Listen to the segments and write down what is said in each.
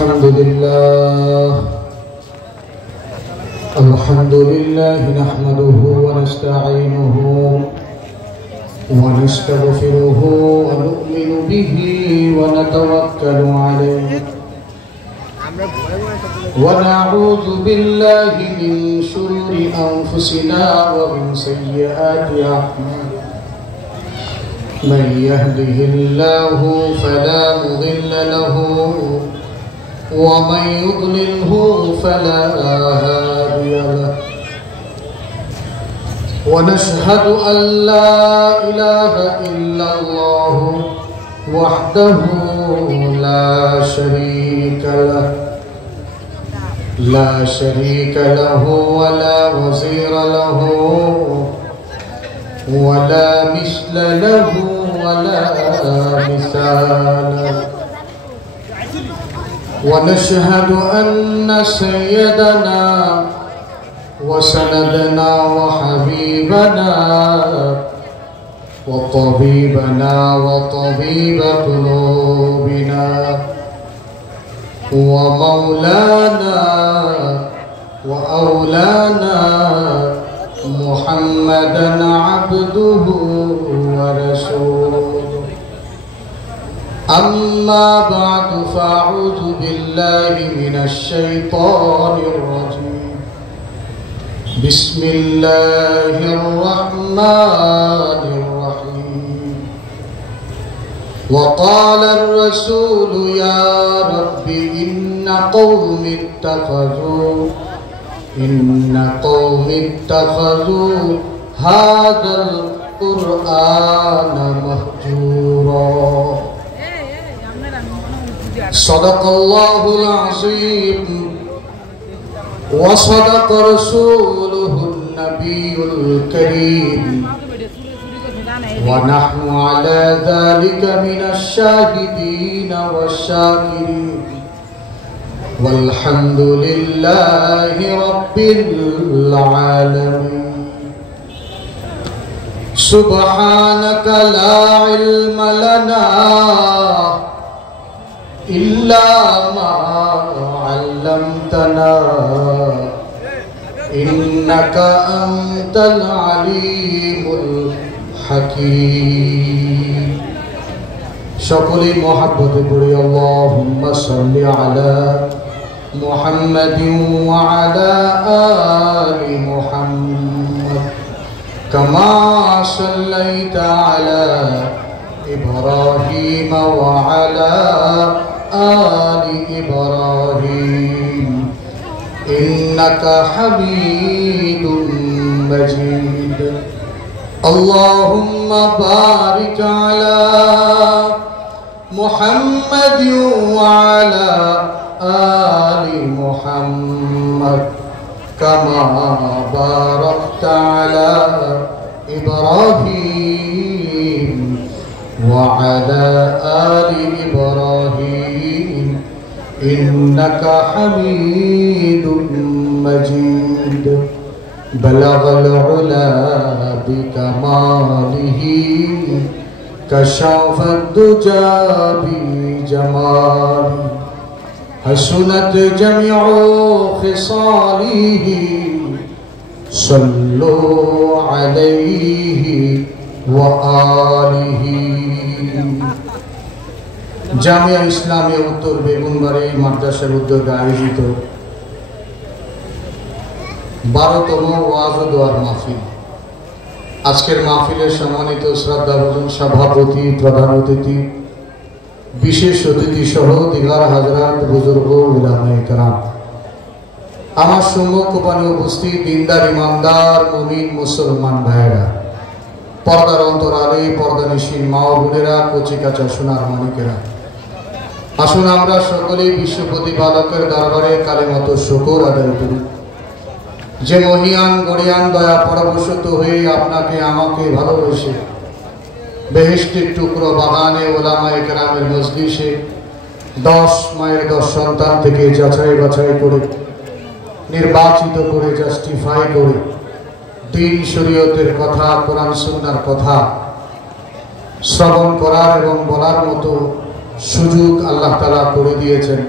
الحمد لله نحمده ونستعينه ونستغفره ونؤمن به ونتوكل عليه ونعوذ بالله من شرور أنفسنا ومن سيئات أعمالنا من يهده الله فلا مضل له ومن يضلله فلا هادي له ونشهد أن لا إله إلا الله وحده لا شريك له ولا وزير له ولا مثل له ولا مثال له ونشهد أن سيدنا وسندنا وحبيبنا وطبيبنا وطبيب قلوبنا ومولانا وأولانا محمدا عبده ورسوله أما بعد فأعوذ بالله من الشيطان الرجيم بسم الله الرحمن الرحيم وقال الرسول يا رب إن قوم اتخذوا هذا القرآن مهجورا صدق الله العظيم وصدق رسوله النبي الكريم ونحن على ذلك من الشاهدين والشاكرين والحمد لله رب العالمين سبحانك لا علم لنا إلا ما علمتنا إنك أنت العليم الحكيم شكري محبة بري اللهم صل على محمد وعلى آل محمد كما صليت على إبراهيم وعلى آل إبراهيم إنك حميد مجيد اللهم بارك على محمد وعلى آل محمد كما باركت على إبراهيم وعلى آل إبراهيم إنك حميد مجيد بلغ العلا بكماله كشف الدجى بجماله حسنت جميع خصاله صلوا عليه وآله জামিয়া ইসলামিয়া উত্তর বেগুনবাড়ি মাদ্রাসার উদ্যোগে আয়োজিত 12তম ওয়াজ ও দোয়ার মাহফিল। আজকের মাহফিলের সম্মানিত শ্রদ্ধাভাজন সভাপতি, প্রধান অতিথি, বিশেষ অতিথি সহ দিগার হাজরাত, বুজুর্গ, উলামায়ে কেরাম, আমার সম্মুখ ওখানে উপস্থিত দিনদার ইমানদার মুমিন মুসলমান ভাইয়েরা, পর্দার অন্তরালে পর্দানিশীন মা ও বোনেরা, কচি কাঁচা সোনার মানিকেরা, আসুন আমরা সকলেই বিশ্ব প্রতিপালকের দরবারে কালেমত শুকর আদায় করি, যে মহিয়ান গরিয়ান দয়া পরবশত হয়ে আপনাকে আমাকে ভালোবেসে বেহেশতের টুকরো বাগানে ওলামায়ে কেরামের মজলিসে 10 মায়ের 10 সন্তান থেকে যাচাই বাছাই করে নির্বাচিত করে জাস্টিফাই করে দিন শরীয়তের কথা, কোরআন সুন্নাহর কথা শ্রবণ করার এবং বলার মতো সুযোগ আল্লাহ তাআলা করে দিয়েছেন।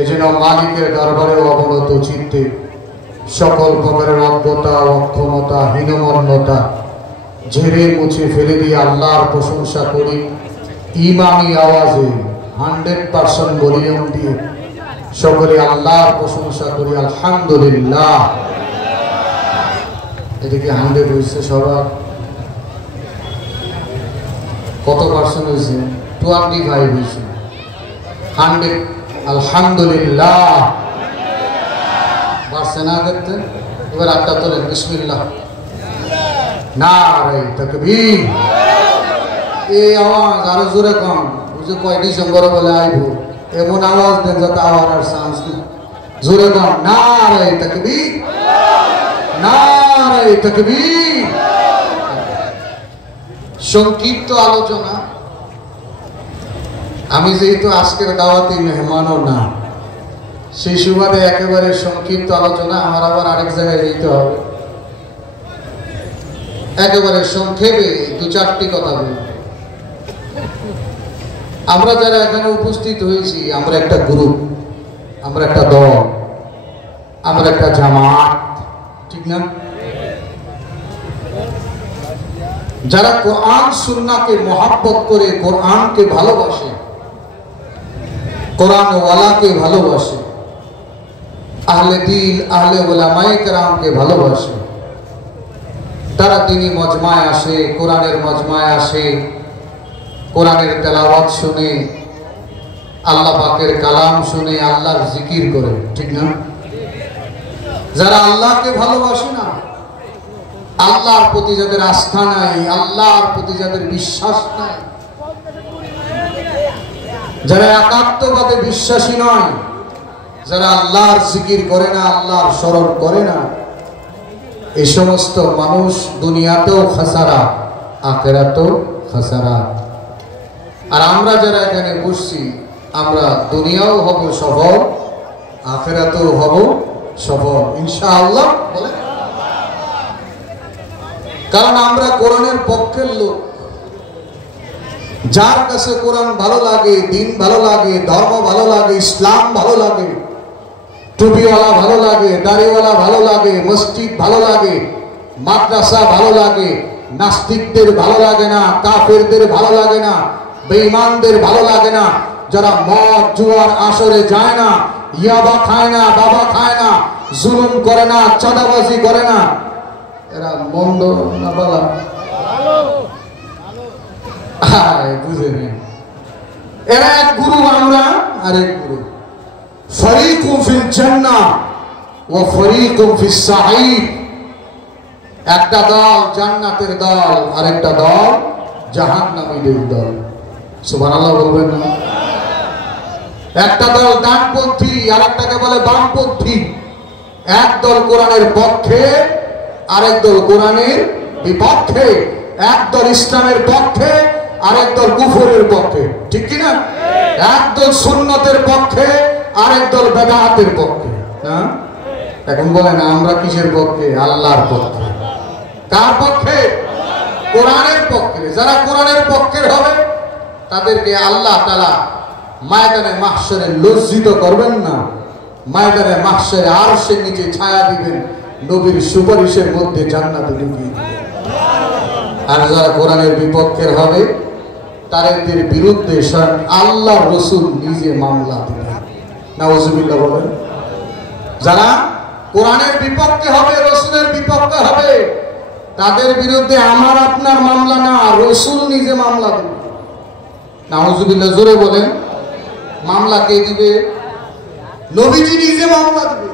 এজন্য মালিকের দরবারে অবনত চিত্তে সকল প্রকারের অজ্ঞতা, অক্ষমতা, হীনমন্যতা ঝেড়ে মুছে ফেলে দিয়ে আল্লাহর প্রশংসা করি। ইমানি আওয়াজে 100% ভলিউম দিয়ে সকলে আল্লাহর প্রশংসা করি আলহামদুলিল্লাহ। এদিকে 100 হয়েছে সবার? কত পার্সেন্ট হয়েছে? 25 হয়েছে। 100 আলহামদুলিল্লাহ। বাড়ছে না করতে? এবার আটটা তোলেন বিসমিল্লাহ। নারে তাকবীর। এই আওয়াজ আরো জোরে কম। বুঝে কয় ডিসেম্বর বলে আইব এমন আওয়াজ দেন যাতে আওয়ার আর চান্স নেই। জোরে কম। নারে তাকবীর, নারে তাকবীর। সংক্ষিপ্ত আলোচনা। আমি যেহেতু আজকের দাওয়াতি মেহমানও না, সেই সুবাদে একেবারে সংক্ষিপ্ত আলোচনা। আমার আবার আরেক জায়গায় যেতে হবে। একেবারে সংক্ষেপে 2-4টি কথা বলি। আমরা যারা এখানে উপস্থিত হয়েছি, আমরা একটা গ্রুপ, আমরা একটা দল, আমরা একটা জামাত, ঠিক না? যারা কোরআন সুন্নাহকে মহব্বত করে, কোরআনকে ভালোবাসে, কোরআন ওয়ালাকে ভালোবাসে, আহলে দিল, আহলে উলামায়ে কেরামকে ভালোবাসে, তারা দিনী মজমায় আসে, কোরআনের মজমায় আসে, কোরআনের তেলাওয়াত শুনে, আল্লাহ পাকের কালাম শুনে, আল্লাহর জিকির করে, ঠিক না? যারা আল্লাহকে ভালোবাসে না, আল্লাহর প্রতি যাদের আস্থা নাই, আল্লাহর প্রতি যাদের বিশ্বাস নাই, যারা একাত্মবাদে বিশ্বাসী নয়, যারা আল্লাহর জিকির করে না, আল্লাহর স্মরণ করে না, এই সমস্ত মানুষ দুনিয়াতেও খাসারা, আখিরাতেও খাসারা। আর আমরা যারা এখানে বসছি, আমরা দুনিয়াও হব সফল, আখিরাতেও হব সফল ইনশাআল্লাহ। বলে, কারণ আমরা কোরআনের পক্ষের লোক। যার কাছে কোরআন ভালো লাগে, দিন ভালো লাগে, ধর্ম ভালো লাগে, ইসলাম ভালো লাগে, টুপিওয়ালা ভালো লাগে, দাড়িওয়ালা ভালো লাগে, মসজিদ ভালো লাগে, মাদ্রাসা ভালো লাগে, নাস্তিকদের ভালো লাগে না, কাফেরদের ভালো লাগে না, বেঈমানদের ভালো লাগে না, যারা মদ জুয়ার আসরে যায় না, ইয়াবা খায় না, বাবা খায় না, জুলুম করে না, চাঁদাবাজি করে না, এরা মন্দ না বলা বুঝে নেই। এরা এক গুরু, আমরা আরেক গুরু। ফরিকুম ফিল জান্নাহ ওয়া ফরিকুম ফিস সাঈদ। একটা দল জান্নাতের দল, আরেকটা দল জাহান্নামীদের দল। সুবহানাল্লাহ বলবেন না? একটা দল ডানপন্থী, আরেকটাকে বলে বামপন্থী। এক দল কোরআনের পক্ষে, আরেক দল কোরআনের বিপক্ষে। এক দল ইসলামের পক্ষে, আরেক দল কুফরের পক্ষে, ঠিক কি না? এক দল সুন্নতের পক্ষে, আরেক দল বেদাতের পক্ষে। এখন বলেন আমরা কিসের পক্ষে? আল্লাহর পক্ষে। কার পক্ষে? কোরআনের পক্ষে। যারা কোরআনের পক্ষের হবে তাদেরকে আল্লাহ তাআলা ময়দানে মাহশরে লজ্জিত করবেন না, ময়দানে মাহশরে আরশের নিচে ছায়া দিবেন, নবীর সুপারিশের মধ্যে জান্নাতে ঢুকিয়ে দিবেন। আর যারা কোরআনের বিপক্ষের হবে তাদের বিরুদ্ধে আল্লাহ রসুল নিজে মামলা দিবেন। নাউজুবিল্লাহ বলেন। যারা কোরআনের বিপক্ষে হবে, রসুলের বিপক্ষে হবে, তাদের বিরুদ্ধে আমার আপনার মামলা না, রসুল নিজে মামলা দিবে। নাউজুবিল্লাহ জোরে বলেন। মামলা কে দিবে? নবীজি নিজে মামলা দিবে।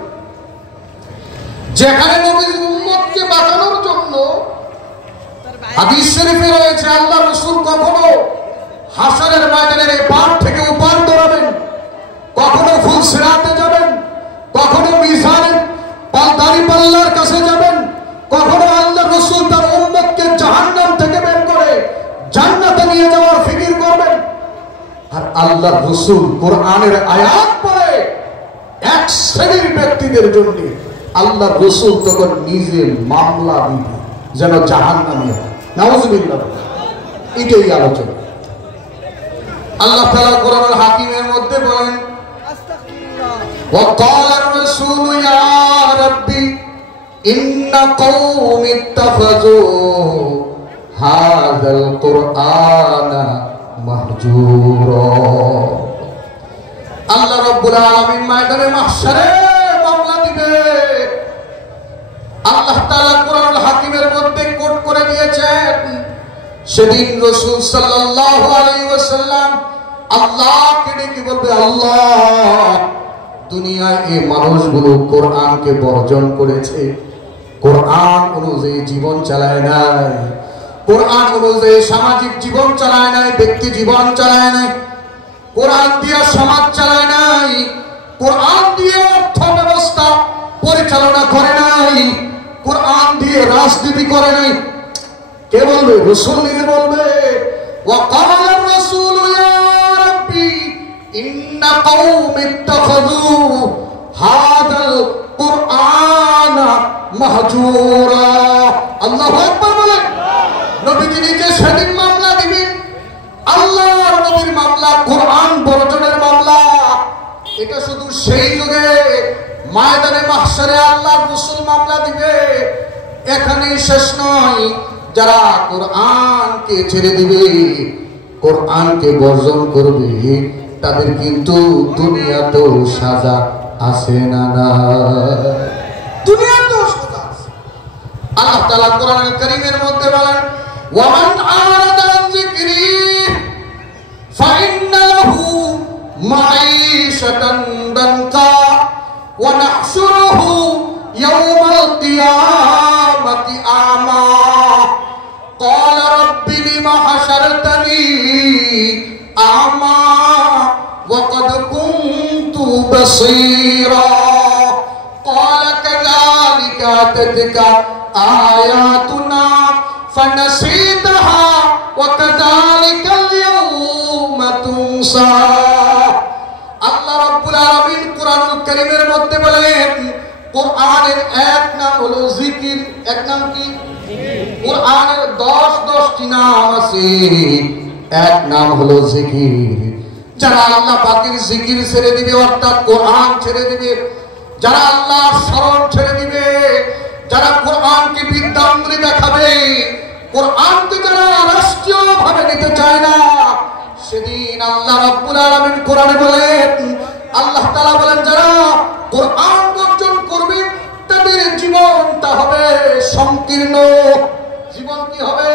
যেখানে নবীর উম্মতকে বাঁচানোর জন্য হাদিস শরীফে রয়েছে আল্লাহ রাসূল কখনো হাসরের ময়দানের এই পার থেকে ওপার দৌড়াবেন, কখনো ফুলসিরাতে যাবেন, কখনো মিজানের দাঁড়িপাল্লার কাছে যাবেন, কখনো আল্লাহ রাসূল তার উম্মতকে জাহান্নাম থেকে বের করে জান্নাতে নিয়ে যাওয়ার ফিকির করবেন। আর আল্লাহ রাসূল কোরআনের আয়াত পড়ে এক শ্রেণীর ব্যক্তিদের জন্য আল্লাহ রাসূল তখন নিজে মামলা দিবে যেন জাহান্নামী হয়। নাউজুবিল্লাহ। এটাই আলোচনা। আল্লাহ তাআলা কোরআনুল হাকিমের মধ্যে বলেন وقال الرسول يا ربي إن قوم اتخذوا هذا القرآن مهجورا আল্লাহ রাব্বুল আলামিন ময়দানে মাহশারে মামলা দিবে। আল্লাহ তাআলা কোরআনুল হাকিমের মধ্যে কোট করে দিয়েছেন, সেদিন রাসূল সাল্লাল্লাহু আলাইহি ওয়াসাল্লাম আল্লাহকে ডেকে বলবে, আল্লাহ, দুনিয়ায় এই মানুষগুলো কোরআনকে বর্জন করেছে, কোরআন অনুযায়ী জীবন চালায় নাই, কোরআন অনুযায়ী সামাজিক জীবন চালায় নাই, ব্যক্তি জীবন চালায় নাই, কোরআন দিয়ে সমাজ চালায় নাই, কোরআন দিয়ে অর্থ ব্যবস্থা পরিচালনা করে নাই, কোরআন দিয়ে রাজনীতি করে নাই। কে বলবে? রাসূল নিজে বলবে, ওয়াকাল রাসূল ইয়া রাব্বি ইন্না কওমি ইত্তাখাযু হাদাল কুরআনা মাহজুরা। আল্লাহু আকবার বলেন। নবীজি নিজে সেদিন মামলা দিবেন, আল্লাহর নবীর মামলা, কোরআন বর্জনের মামলা। এটা শুধু সেই যুগে ময়দানে মাহশারে আল্লাহর রাসূল মামলা দিবে, এখানেই শেষ নয়। যারা কোরআনকে ছেড়ে দিবে, কোরআনকে বর্জন করবে, তাদের কিন্তু দুনিয়াতেও সাজা আছে না? না, দুনিয়াতেও সাজা আছে। আল্লাহ তাআলা কোরআনুল কারীমের মধ্যে বলেন, ওয়ামান আরাদা আন যিকরি ফাইন্না লাহু মাঈশাতান দানকা ওয়া নাহশুরুহু ইয়াওমাল কিয়ামাতি আমা قال رب لما حشرتني أعمى وقد كنت بصيرا قال كذلك أتتك آياتنا فنسيتها وكذلك اليوم تنسى। আল্লাহ রাব্বুল আলামিন কোরআনুল কারীমের মধ্যে বলেন, কোরআনের এক নাম হলো জিকির। এক নাম কি? কোরআনের 10টি নাম আছে, এক নাম হলো জিকির। যারা আল্লাহ পাকের জিকির ছেড়ে দিবে, অর্থাৎ কোরআন ছেড়ে দিবে, যারা আল্লাহর স্মরণ ছেড়ে দিবে, যারা কোরআনকে বিদ্যাঙ্গুলি দেখাবে, কোরআনকে যারা রাষ্ট্রীয় ভাবে নিতে চায় না, সেদিন আল্লাহ রাব্বুল আলামিন কোরআনে বলেন, আল্লাহ তাআলা বলেন, যারা কোরআন বর্জন করবে তাদের জীবনটা হবে সংকীর্ণ। জীবন কি হবে?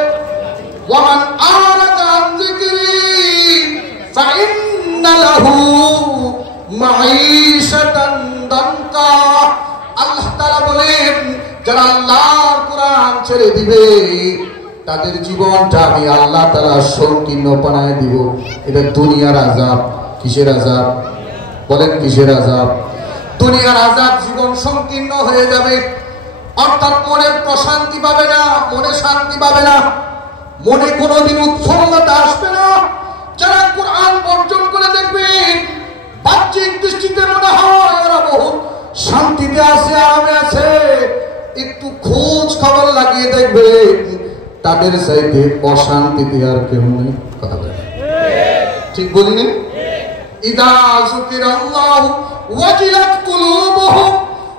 ওয়ামান আরাদা আন যিকরি ফাইন্না লাহু মাঈশাতান দানকা। আল্লাহ তাআলা বলেন, যারা আল্লাহর কোরআন ছেড়ে দিবে, তাদের জীবনটা আমি আল্লাহ তাআলা সংকীর্ণ বানায় দিব। এটা দুনিয়ার আযাব। কিসের আযাব? বলেন, কিসের আযাব? দুনিয়ার আযাব। জীবন সংকীর্ণ হয়ে যাবে, অর্থাৎ মনের প্রশান্তি পাবে না, মনে শান্তি পাবে না, মনে কোনোদিন উৎফুল্লতা আসবে না। যারা কোরআন বর্জন করে দেখবে, বাহ্যিক দৃষ্টিতে মনে হয় ওরা বহুত শান্তিতে আছে, আরামে আছে, একটু খোঁজ খবর লাগিয়ে দেখবে তাদের চাইতে অশান্তিতে আর কেউ নেই। কথা বলে ঠিক বলিনি? ইদা যুকিরাল্লাহু ওয়াজিলাত কুলুবুহুম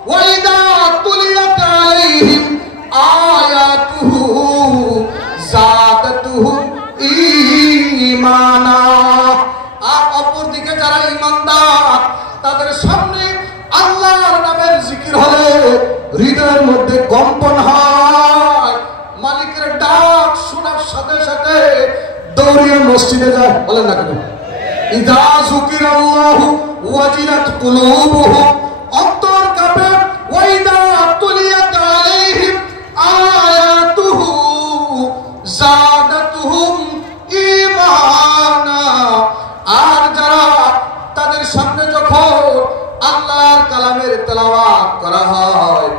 ওয়া ইদা তুলিয়াত আলাইহিম আয়াতুহু যাদাতুহুম ঈমানা। আর অপর দিকে যারা ঈমানদার, তাদের সামনে আল্লাহর নামের জিকির হলে হৃদয়ের মধ্যে কম্পন হয়, মালিকের ডাক শোনার সাথে সাথে দৌড়িয়ে মসজিদে যায়। বলেন না কেন? ইযা যুকিরাল্লাহু ওয়াজিলাত কুলুবুহুম, অন্তর কাঁপে, ওয়া ইযা তুলিয়াত আলাইহিম আয়াতুহু যাদাতুহুম ঈমানা। আর যারা তাদের সামনে যখন আল্লাহর কালামের তেলাওয়াত করা হয়,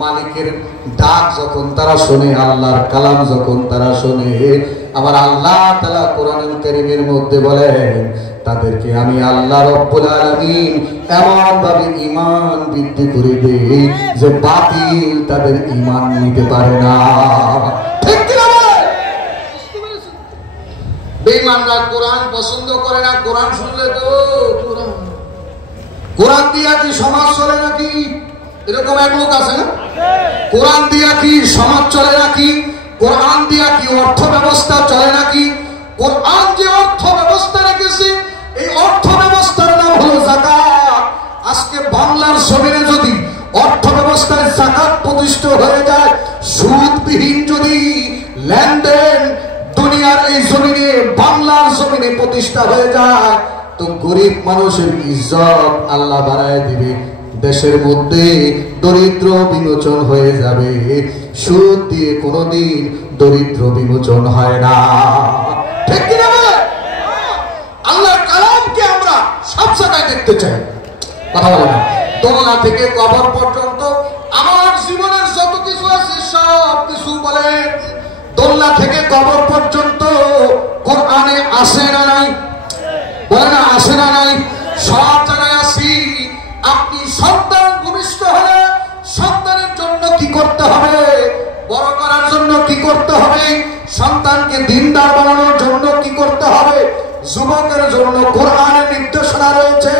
মালিকের ডাক যখন তারা শোনে, আল্লাহর কালাম যখন তারা শোনে, আবার আল্লাহ তাআলা কোরআনুল কারীমের মধ্যে বলেন, তাদেরকে আমি আল্লাহ রাব্বুল আলামিন এমন ভাবে ঈমান বৃদ্ধি করে দেই যে বাতিল তাদের ঈমান নিতে পারে না। ঠিক কি না? বেঈমানরা কোরআন পছন্দ করে না। কোরআন শুনলে তো কোরআন কোরআন দিয়া কি সমাজ চলে নাকি? এরকম এক লোক আছে না? কোরআন দিয়া কি সমাজ চলে নাকি? কোরআন দিয়া কি অর্থ ব্যবস্থা চলে নাকি? কোরআন যে অর্থ ব্যবস্থা রেখেছে, এই অর্থ ব্যবস্থার নাম হলো যাকাত। আজকে বাংলার জমিনে যদি অর্থ ব্যবস্থায় যাকাত প্রতিষ্ঠিত হয়ে যায়, সুদবিহীন যদি লেনদেন দুনিয়ার এই জমিনে, বাংলার জমিনে প্রতিষ্ঠা হয়ে যায়, তো গরিব মানুষের ইজ্জত আল্লাহ বাড়ায় দিবে। দেশের মধ্যে দরিদ্র বিমোচন হয়ে যাবে। সুদ দিয়ে কোনোদিন দরিদ্র বিমোচন হয় না। ঠিক কিনা বলে? আল্লাহর কালামকে আমরা সব জায়গায় দেখতে চাই। কথা বলে না? দোলনা থেকে কবর পর্যন্ত আমার জীবনের যত কিছু আছে সব কিছু বলে দোলনা থেকে কবর পর্যন্ত কোরআনে আসে না নাই? বলে না আসে না নাই? সব জায়গায় আসি। আপনি সন্তান ভূমিষ্ঠ হলে সন্তানের জন্য কি করতে হবে, বড় করার জন্য কি করতে হবে, সন্তানকে দিনদার বানানোর জন্য কি করতে হবে, যুবকের জন্য কোরআনের নির্দেশনা রয়েছে,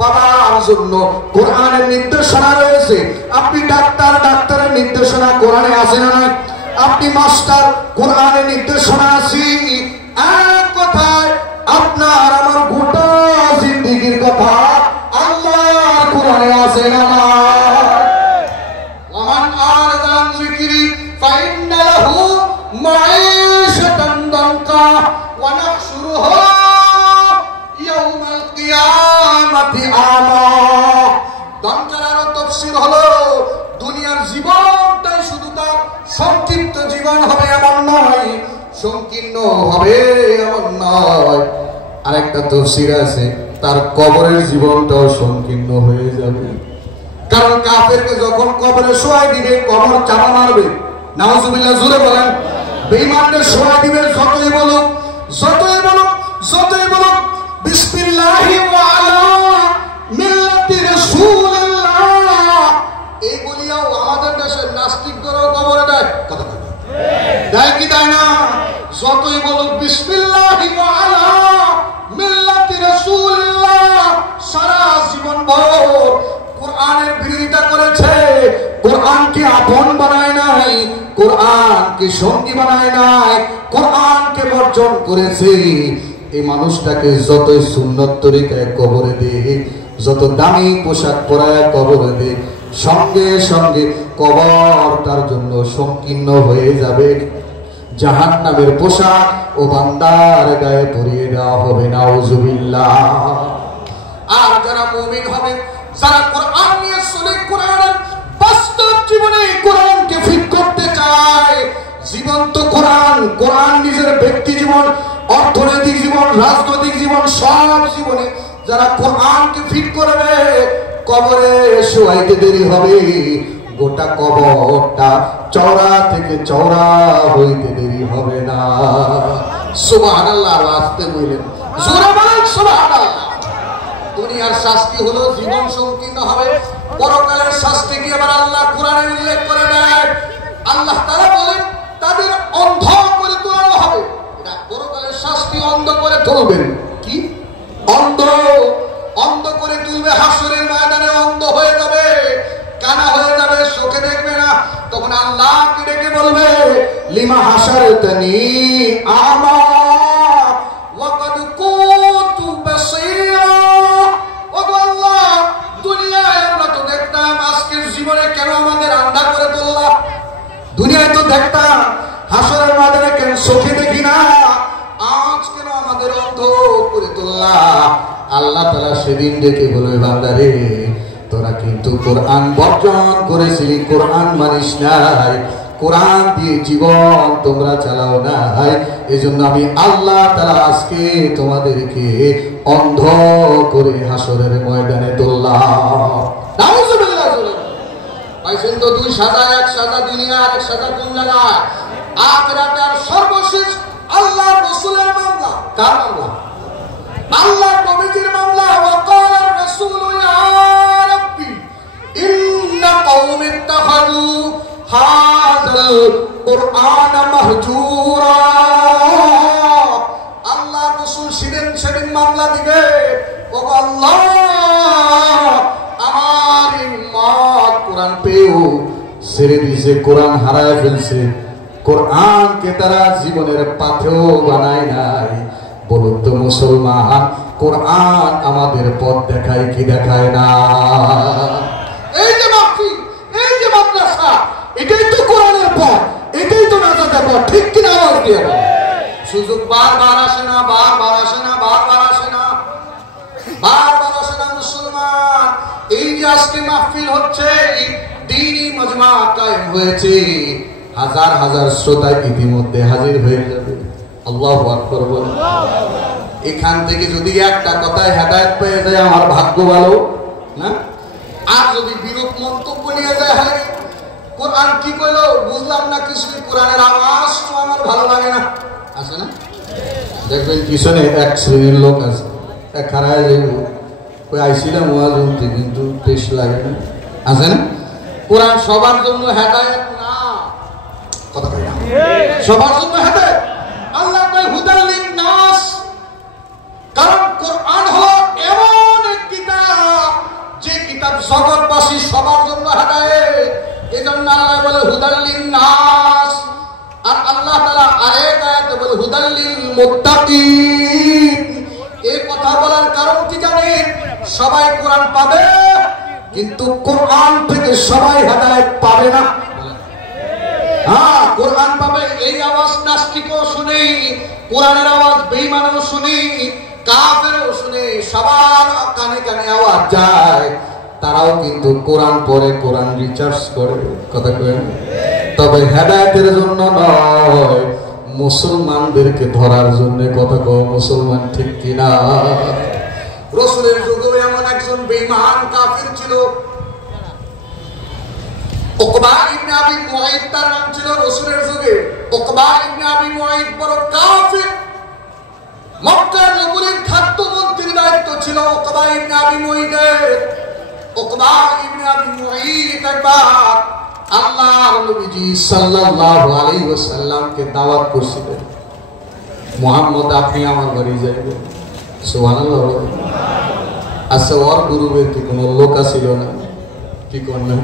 বাবার জন্য কোরআনের নির্দেশনা রয়েছে। আপনি ডাক্তার, ডাক্তারের নির্দেশনা কোরআনে আছে না নাই? আপনি মাস্টার, কোরআনের নির্দেশনা আছে। এক কথায় আপনার আমার গোটা জিন্দেগির কথা আল্লাহ কোরআনে আছে না? ওমান আরদান যিকরি ফাইন্না লাহু মাঈশাতান দানকা ওয়া নাহশুরুহু ইয়াওমাল কিয়ামাতি আমা। দানকার তাফসীর হলো দুনিয়ার জীবনটাই শুধু তার সংক্ষিপ্ত জীবন হবে এমন নয়, সংকীর্ণ হবে এমন নয়। আরেকটা তাফসীর আছে, তার কবরের জীবনটাও সংকীর্ণ হয়ে যাবে। কারণ কাফেরকে যখন কবরে শোয়াই দিবে, কবর চাপা মারবে। নাউজুবিল্লাহ, জোরে বলেন। বেঈমানদের শোয়াই দিবে, যতই বলুক, যতই বলুক, যতই বলুক বিসমিল্লাহি ওয়া আলা মিল্লাতি রাসূলিল্লাহ, এই বলিয়াও আমাদের দেশের নাস্তিকদেরও কবরে দেয়। কথা বলেন, দেয় কি দেয় না? যতই বলুক বিসমিল্লাহি ওয়া আলা মিল্লাতি রাসূলিল্লাহ, সারা জীবন ভর কোরআনের বিরোধিতা করেছে, কোরআনকে আপন বানায় নাই, কোরআনকে সঙ্গী বানায় নাই, কোরআনকে বর্জন করেছে। এই মানুষটাকে যতই সুন্নত তরিকায় কবরে দে, যত দামি পোশাক পরায় কবরে দে, সঙ্গে সঙ্গে কবর তার জন্য সংকীর্ণ হয়ে যাবে। জাহান্নামের পোশাক ও বান্দার গায়ে পরিয়ে দেওয়া হবে। নাউজুবিল্লাহ। আর যারা মুমিন হবে, যারা কোরআন নিয়ে চলে, কোরআনের বাস্তব জীবনে কোরআনকে ফিট করতে চায়, জীবন্ত কোরআন, কোরআন নিজের ব্যক্তি জীবন, অর্থনৈতিক জীবন, রাজনৈতিক জীবন, সব জীবনে যারা কোরআনকে ফিট করবে, কবরে শোয়াইতে দেরি হবে। গোটা কবরটা চওড়া থেকে চওড়া হইতে দেরি হবে না। সুবহানাল্লাহ। আসতে বললেন, জোরে বলেন সুবহানাল্লাহ। দুনিয়ার শাস্তি হলো জীবন সংকীর্ণ হবে, পরকালের শাস্তি কি আবার আল্লাহ কোরআনে উল্লেখ করে দেয়। আল্লাহ তাআলা বলেন তাদের অন্ধ করে তোলা হবে। এটা পরকালের শাস্তি, অন্ধ করে তুলবেন। কি অন্ধ? অন্ধ করে তুলবে, হাসরের ময়দানে অন্ধ হয়ে যাবে, কানা হয়ে যাবে, চোখে দেখবে না। তখন আল্লাহকে ডেকে বলবে লিমা হাসারতানি আমা ওয়া কাদ কুনতু বাসীরা। ও আল্লাহ, দুনিয়ায় আমরা তো দেখতাম, আজকের জীবনে কেন আমাদের আন্ধা করে তুললা? দুনিয়ায় তো দেখতাম, হাসরের ময়দানে কেন চোখে দেখি না, আজ কেন আমাদের অন্ধ করে তুললা? আল্লাহ তাআলা সেদিন ডেকে বলবে, বান্দারে তোরা কিন্তু কোরআন বর্জন করেছিলি, কোরআন মানিস নাই, কোরআন দিয়ে জীবন তোমরা চালাও নাই, এজন্য আমি আল্লাহ তাআলা আজকে তোমাদেরকে অন্ধ করে হাসরের ময়দানে তুললাম। নাউজুবিল্লাহ। পাইছেন তো দুই সাজা, এক সাজা দুনিয়া, আর এক সাজা কোন জায়গায়? আখিরাতে। আর সর্বশেষ আল্লাহ রাসূলের মামলা। কার মামলা? আল্লাহ নবীজির মামলা। ওয়াকাল রাসূল ইয়া রাব্বি ইন্না কওমি ইত্তাখাযু হাযাল কুরআন মাহজুরা। আল্লাহ রাসূল সেদিন মামলা দিবে, ও আল্লাহ ছেড়ে দিয়েছে, কোরআন হারায় ফেলছে, কোরআনকে তারা জীবনের পাথেও বানায় নাই। বলুন তো মুসলমান, কোরআন আমাদের পথ দেখায় কি দেখায় না? এই যে মাহফিল, এই যে মাদ্রাসা, এটাই তো কোরআনের পথ, এটাই তো নাজাতের পথ, ঠিক কিনা? আওয়াজ দিয়ে সুযোগ বারবার আসে না, বারবার আসে না, বারবার আসে না, বারবার আসে না মুসলমান। এই যে আজকে মাহফিল হচ্ছে, দ্বীনি মজমা কায়েম হয়েছে, হাজার হাজার শ্রোতা ইতিমধ্যে হাজির হয়ে যাবে। আল্লাহু আকবার বলেন। এখান থেকে যদি একটা কথায় হেদায়েত পেয়ে যায় আমার ভাগ্য ভালো না? আর যদি বিরূপ মন্তব্য নিয়ে যায়, হ্যাঁ কোরআন কি কইলো বুঝলাম না কিছু, কোরআনের আওয়াজ তো আমার ভালো লাগে না, আছে না? দেখবেন পিছনে এক শ্রেণীর লোক আছে, এক খারায় যাইব, ওই আইছিলাম ওয়াজ শুনতে কিন্তু টেস্ট লাগে না, আছে না? কোরআন সবার জন্য হেদায়েত না, কথা কই না, সবার জন্য হেদায়েত। আল্লাহ কয় হুদাল লিন-নাস, কারণ কোরআন হলো এমন এক কিতাব, যে কিতাব জগৎবাসী সবার জন্য হেদায়েত। এজন্য আল্লাহ বলে হুদাল লিন-নাস। আর আল্লাহ তাআলা আরেক আয়াতে বলে হুদাল লিল-মুত্তাকিন। এই কথা বলার কারণ কি জানেন? সবাই কোরআন পাবে, কিন্তু কোরআন থেকে সবাই হেদায়েত পাবে না। হ্যাঁ, কোরআন পাবে, এই আওয়াজ নাস্তিকও শুনে, কোরআনের আওয়াজ বেঈমানও শুনে, কাফেরও শুনে, সবার কানে কানে আওয়াজ যায়, তারাও কিন্তু কোরআন পড়ে, কোরআন রিসার্চ করে, কথা কয়। তবে হেদায়েতের জন্য নয়, মুসলমানদেরকে ধরার জন্য, কথা কয় মুসলমান, ঠিক কিনা? রাসূলের যুগে এমন একজন বেঈমান কাফির ছিল, উকবা ইবনে আবি মুআইদ তার নাম ছিল। রাসূলের যুগে উকবা ইবনে আবি মুআইদ বড় কাফির। মক্কা নগরীর খাদ্যমন্ত্রীর দায়িত্ব ছিল উকবা ইবনে আবি মুআইদের। উকবা ইবনে আবি মুআইদ একবার আল্লাহর নবীজি সাল্লাল্লাহু আলাইহি ওয়াসাল্লামকে দাওয়াত করছিলেন, মুহাম্মদ আপনি আমার বাড়ি যাইবেন। সুবহানাল্লাহ। আচ্ছা, ওর গ্রুপের কি কোনো লোক ছিল না? কি করলেন?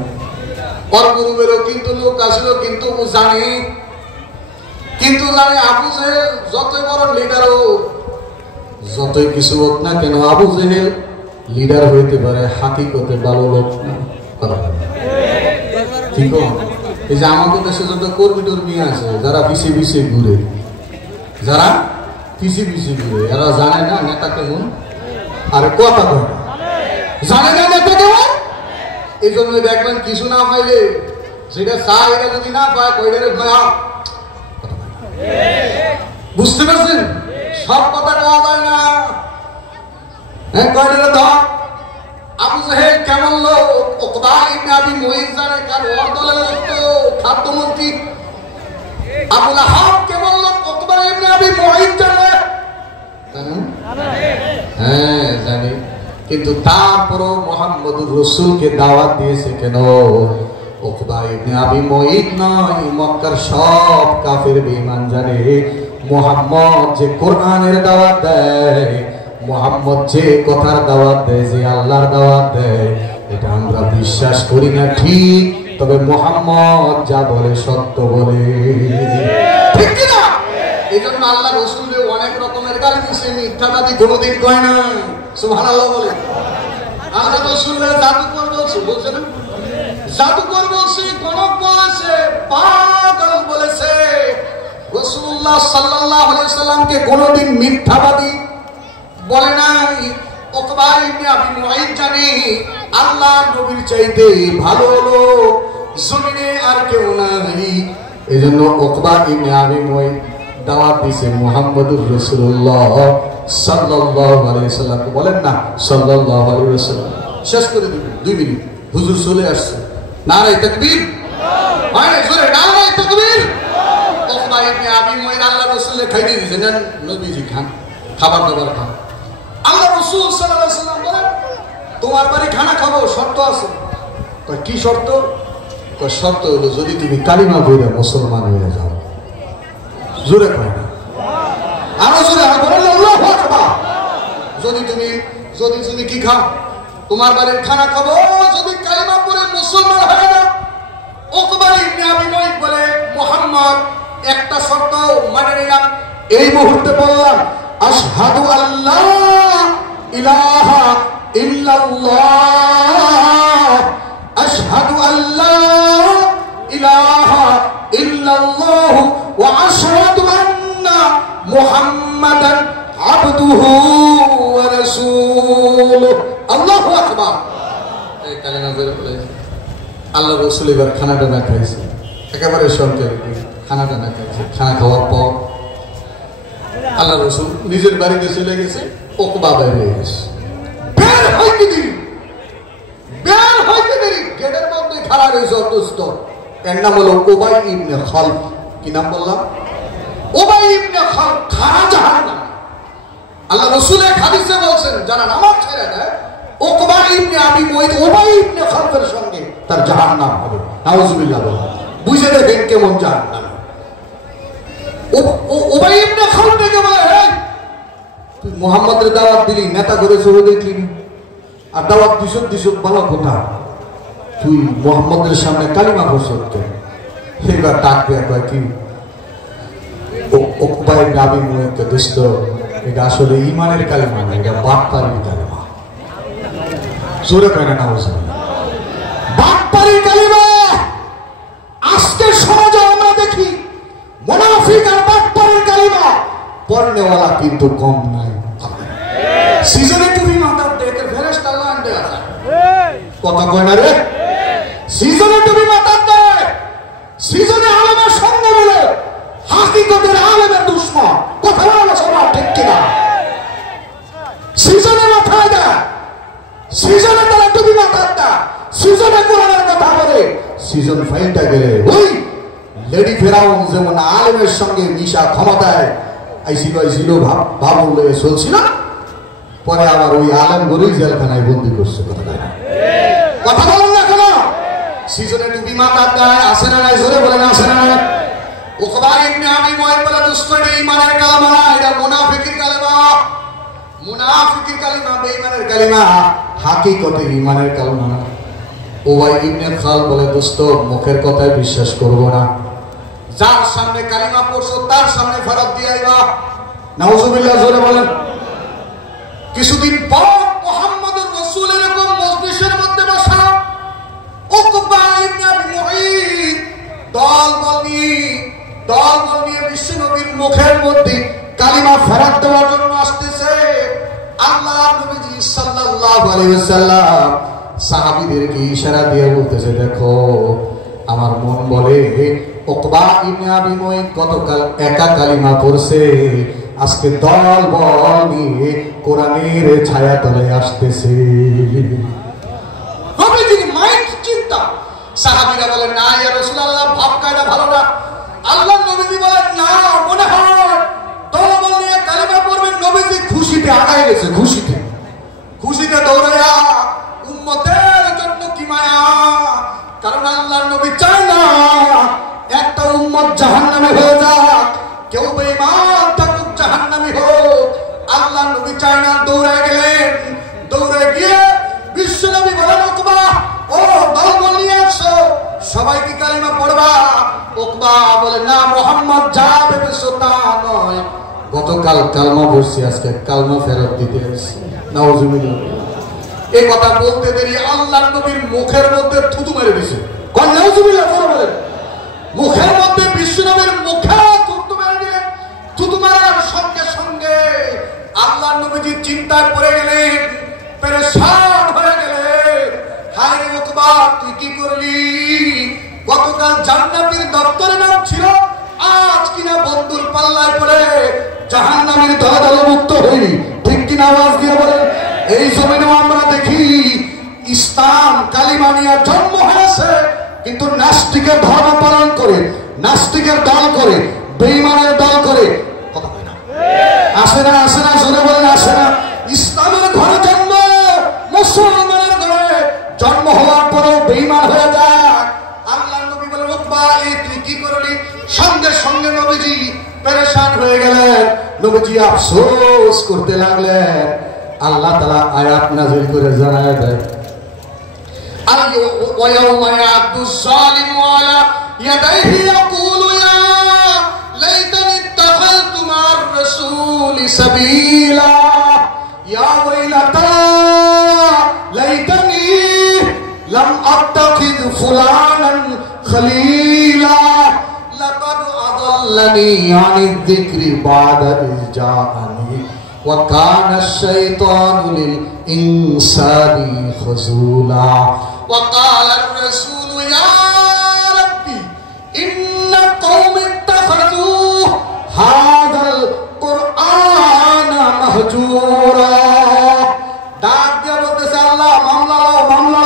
ওর গ্রুপেরও কিন্তু লোক আসলো, কিন্তু জানে আবু জেহেল যতই বড় লিডার হোক, যতই কিছু হোক না কেন, আবু জেহেল লিডার হইতে পারে, হাকিকতে ভালো লোক না। ঠিক এই যে আমাদের দেশে যত কর্মী টর্মী আছে, যারা পিছিয়ে পিছিয়ে ঘুরে, যারা পিছিয়ে পিছিয়ে ঘুরে, এরা জানে না নেতা কেমন, আর কথা কয় জানে না নেতা কেমন। এই জন্য দেখবেন কিছু না পাইলে সেটা চাই, এটা যদি না পায় কয়টারে ভয়া, বুঝতে পারছেন? সব কথা কওয়া যায় না, হ্যাঁ কয়টারে ধর। আবু জেহেল কেমন লোক? উকবা ইবনে আবি মুআইদ জানে, কারণ ওর দলের লোক তো খাদ্যমন্ত্রী। আবু লাহাব কেমন লোক? উকবা ইবনে আবি মুআইদ জানে, হ্যাঁ জানি। কিন্তু তারপরও মুহাম্মদুর রাসূলকে দাওয়াত দিয়েছে কেন? উকবা ইবনে আবি মুআইদ নয়, মক্কার সব কাফের বেঈমান জানে মুহাম্মদ যে কোরআনের দাওয়াত দেয়, মুহাম্মদ যে কথার দাওয়াত দেয়, যে আল্লাহর দাওয়াত দেয়, এটা আমরা বিশ্বাস করি না ঠিক, তবে মুহাম্মদ যা বলে সত্য বলে, ঠিক কি না? এইজন্য আল্লাহ রাসূলকে অনেক রকমের গালি দিয়েছে, মিথ্যাবাদী কোনোদিন কয় না। সুবহানাল্লাহ বলে। আল্লাহ রাসূলের জাদুকর বলছে, বলছে না? জাদুকর বলছে, গণক বলেছে, পাগল বলেছে। রাসূলুল্লাহ সাল্লাল্লাহু আলাইহি ওয়াসাল্লামকে কোনোদিন মিথ্যাবাদী বলে নাই। উকবা ইবনে আবি মুআইদ জানে আল্লাহর নবীর চাইতে ভালো লোক জমিনে আর কেউ নাই। এজন্য উকবা ইবনে আবি মুআইদ দাওয়াত দিয়েছে মুহাম্মদুর রাসূলুল্লাহ সাল্লাল্লাহু আলাইহি ওয়াসাল্লাম। বলেন না সাল্লাল্লাহু আলাইহি ওয়াসাল্লাম। শেষ করে দিবেন 2 মিনিট, হুজুর চলে আসছে। নারে তাকবীর, আরে জোরে নারে তাকবীর। উকবা ইবনে আবি মুআইদ আল্লাহর রাসূলকে খাইতে দিয়েছেন, নবীজি খান, খাবার দাবার খান। আল্লাহ রাসূল সাল্লাল্লাহু আলাইহি ওয়াসাল্লাম বলেন, তোমার বাড়ি খানা খাবো, শর্ত আছে। কয় কি শর্ত? কয় শর্ত হলো যদি তুমি কালিমা পড়ে মুসলমান হয়ে যাও। জোরে কয় না, আরো জোরে বলেন আল্লাহু আকবার। যদি তুমি কি খাও, তোমার বাড়ির খানা খাবো, যদি কালিমা পড়ে মুসলমান হয়ে যাও। উকবা ইবনে আবি মুঈত বলে মুহাম্মদ একটা শর্ত মানে নিলাম, এই মুহূর্তে বললাম আশহাদু আল্লা ইলাহা ইল্লাল্লাহ, আশহাদু আল্লা ইলাহা ইল্লাল্লাহ ওয়া আশহাদু আন্না মুহাম্মাদান আবদুহু ওয়া রাসূলুহু। আল্লাহু আকবার। এই কালেমা পড়ে বলে আল্লাহ রাসূল এবার খানাটা না খাইছে, একেবারে সরকারি খানাটা না খাইছে। খানা খাওয়ার পর আল্লাহ রাসূল নিজের বাড়িতে চলে গেছে, উকবা বাইরে গেছে। বের হইতে দেরি গেটের মধ্যে খাড়া রয়েছে অদুষ্ট। এর নাম হলো উবাই ইবনে খালদ। কি নাম বললাম? উবাই ইবনে খালদ। খাড়া জাহান্নাম। আল্লাহ রাসূল এক হাদিসে বলছেন যারা নামাজ ছেড়ে দেয় উকবা ইবনে আবি মুঈত উবাই ইবনে খালদের সঙ্গে তার জাহান্নাম হবে। নাউজুবিল্লাহ। বুঝে দেখেন কেমন জাহান্নাম। উবাই ইবনে খালদ থেকে বলে, এই তুই মুহাম্মদের দাওয়াত দিলি, নেতা করে চলে দেখলি, আর দাওয়াত দিছ ভালো কথা, তুই মুহাম্মদের সামনে কালিমা পড়ছস কেন? এবার ডাক দেয়া কয় কি উকবা ইবনে আবি মুঈত দোস্ত, এটা আসলে ঈমানের কালিমা না, এটা বাটপারির কালিমা। জোরে কয় না নাউজুবিল্লাহ। বাটপারির কালিমা। আজকে সমাজে আমরা দেখি মুনাফিক আর বাটপারির কালিমা পড়নেওয়ালা কিন্তু কম নাই। সিজনে টুপি মাথার দেখে ফেরেশতা লাইন দেয়া যায়, কথা কয় না রে? সিজনে টুপি মাথার দেয়, সিজনে আলেমের সঙ্গে মিলে হাকিকতের আলেমের দুশমন। কথা বলা সবার ঠিক কিনা? সিজনে মাথায় দেয়, সিজনে তারা টুপি মাথার দেয়, সিজনে কোরআনের কথা বলে। সিজন ফাইলটা গেলে ওই লেডি ফেরাউন যেমন আলেমের সঙ্গে মিশা ক্ষমতায় আইসিল ভাবুল লয়ে চলছিল, পরে আবার ওই আলেম গরুই জেলখানায় বন্দি করছে। কথা বলেন না কেন? সিজনে টুপি মাথার দেয়, আসে না নাই? জোরে বলেন আসে না নাই? উকবা ইবনে আবি মুঈত বলে দোস্ত, এটা ঈমানের কালিমা না, এটা মুনাফিকের কালিমা। মুনাফিকের কালিমা, বেঈমানের কালিমা, হাকিকতে ঈমানের কালিমা না। উবাই ইবনে খালদ বলে দোস্ত, মুখের কথায় বিশ্বাস করব না, যার সামনে কালিমা পড়ছো তার সামনে ফেরত দিয়ে আইবা। নাউজুবিল্লাহ। জোরে বলেন। কিছুদিন পর মুহাম্মদুর রাসূল এরকম মজলিসের মধ্যে বসা, উকবা ইবনে আবি মুঈত দলবল নিয়ে বিশ্বনবীর মুখের মধ্যে কালিমা ফেরত দেওয়ার জন্য আসতেছে। আল্লাহ নবীজি সাল্লাল্লাহু আলাইহি ওয়াসাল্লাম সাহাবীদেরকে ইশারা দিয়ে বলতেছে, দেখো আমার মন বলে উকবা ইবনে আবি মুঈত গতকাল একা কালিমা পড়ছে, আজকে দলবল নিয়ে কোরআনের ছায়া তলে আসতেছে। নবীজির মাইন্ড চিন্তা। সাহাবীরা বলেন, না ইয়া রাসূলুল্লাহ, ভাব কায়দা ভালো না। আল্লাহ নবীজি বলেন, না, মনে হয় দলবল নিয়ে কালিমা পড়বেন। নবীজি খুশিতে আগায় গেছে, খুশিতে দৌড়ায়া উম্মতের জন্য কি মায়া। কারণ আল্লাহ নবী চায় না একটা উম্মত জাহান্নামে হয়ে যাক, কেউ বেঈমান থাকুক, জাহান্নামী হোক। আল্লাহ নবী চায় না। দৌড়ে গেলেন, দৌড়ে গিয়ে বিশ্বনবী বলেন, উকবা, ও দলবল নিয়ে আসো, সবাই কি কালিমা পড়বা? উকবা বলে, না মুহাম্মদ যা ভেবেছো তা নয়, গতকাল কালমা পড়ছি, আজকে কালমা ফেরত দিতে আসছি। নাউজুবিল্লাহ। এই কথা বলতে দেরি আল্লাহর নবীর মুখের মধ্যে থুতু মেরে দিয়েছে। কোন নাউজুবিল্লাহ বলে? মুখের মধ্যে বিশ্বনবীর মুখে থুতু মেরে দিয়ে, থুতু মারার সঙ্গে সঙ্গে আল্লাহর নবীজি চিন্তায় পড়ে গেলেন, পেরেশান হয়ে গেলেন। হায় রে উকবা, তুই কি করলি? গতকাল জান্নাতের দপ্তরে নাম ছিল, আজ কিনা বন্ধুর পাল্লায় পড়ে জাহান্নামের দলে মুক্ত হইলি। ঠিক কিনা? আওয়াজ দিয়ে বলেন। এই জমিনেও আমরা দেখি ইসলাম কালিমা নিয়ে জন্ম হয়েছে, কিন্তু নাস্তিকের ধর্ম পালন করে, নাস্তিকের দল করে, বেঈমানের দল করে। কথা হয় না? আসে না? আসে না? জোরে বলেন আসে না? ইসলামের ঘরে জন্ম, মুসলমানের ঘরে জন্ম হওয়ার পরেও বেঈমান হয়ে যায়। আল্লাহ নবী বলেন, উকবা, এই তুই কি করলি? সঙ্গে সঙ্গে নবীজি পেরেশান হয়ে গেলেন, নবীজি আফসোস করতে লাগলেন। আল্লাহ তাআলা আয়াত নাযিল করে জানায় দেয়, ويوم يعض الظالم على يديه يقول يا ليتني اتخذت مع الرسول سبيلا يا ويلتى ليتني لم اتخذ فلانا خليلا لقد أضلني عن الذكر بعد إذ جاءني وكان الشيطان للإنسان خذولا وقال الرسول يا ربي إن قوم اتخذوا هذا القرآن مهجورا ডাক দিয়ে বলতেছে আল্লাহ মামলা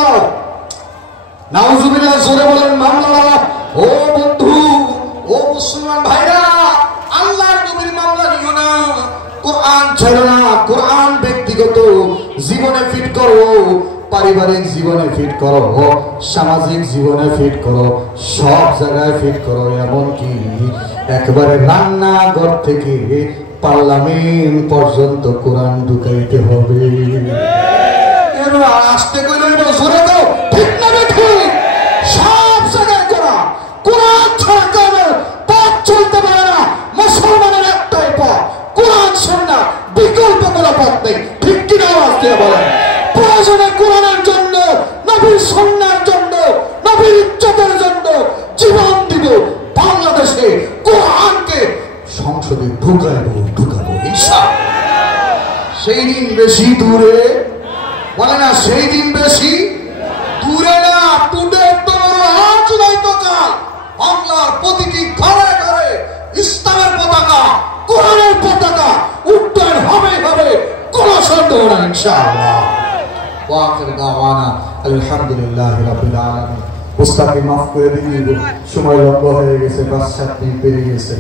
নাউজুবিল্লাহ জোরে বলেন মামলা ও বন্ধু ও মুসলমান ভাইরা আল্লাহর নবীর মামলা নিও না কোরআন ছেড়ো না কোরআন ব্যক্তিগত জীবনে ফিট করো পারিবারিক জীবনে ফিট করো সামাজিক জীবনে ফিট করো সব জায়গায় ফিট করো এমনকি একবারে রান্নাঘর থেকে পার্লামেন্ট পর্যন্ত কোরআন ঢুকাইতে হবে এর আসতে কইলে জোরে দাও ঠিক না ঠিক সব জায়গায় করা কোরআন ছাড়া কারো পথ চলতে পারে না মুসলমানের একটাই পথ কোরআন সুন্নাহ বিকল্প কোনো পথ নেই ঠিক কি না আওয়াজ দিয়ে বলেন প্রয়োজনে কোরআনের জন্য নবীর সুন্নাহর জন্য নবীর ইজ্জতের জন্য জীবন দিব বাংলাদেশে কোরআনকে সংসদে ঢুকাবো ইনশাআল্লাহ সেই দিন বেশি দূরে বলে না সেই দিন বেশি দূরে না টুডে তোমার আজ নয়তো কাল বাংলার প্রতিটি ঘরে ঘরে ইসলামের পতাকা কোরআনের পতাকা উত্তোলন হবে কোন সন্দেহ না ইনশাআল্লাহ ওয়া আখির দাওয়ানা আলহামদুলিল্লাহি রাব্বিল আলামিন মুস্তাফি মাফ করে দিন সময় লম্বা হয়ে গেছে 5-7 দিন পেরিয়ে গেছে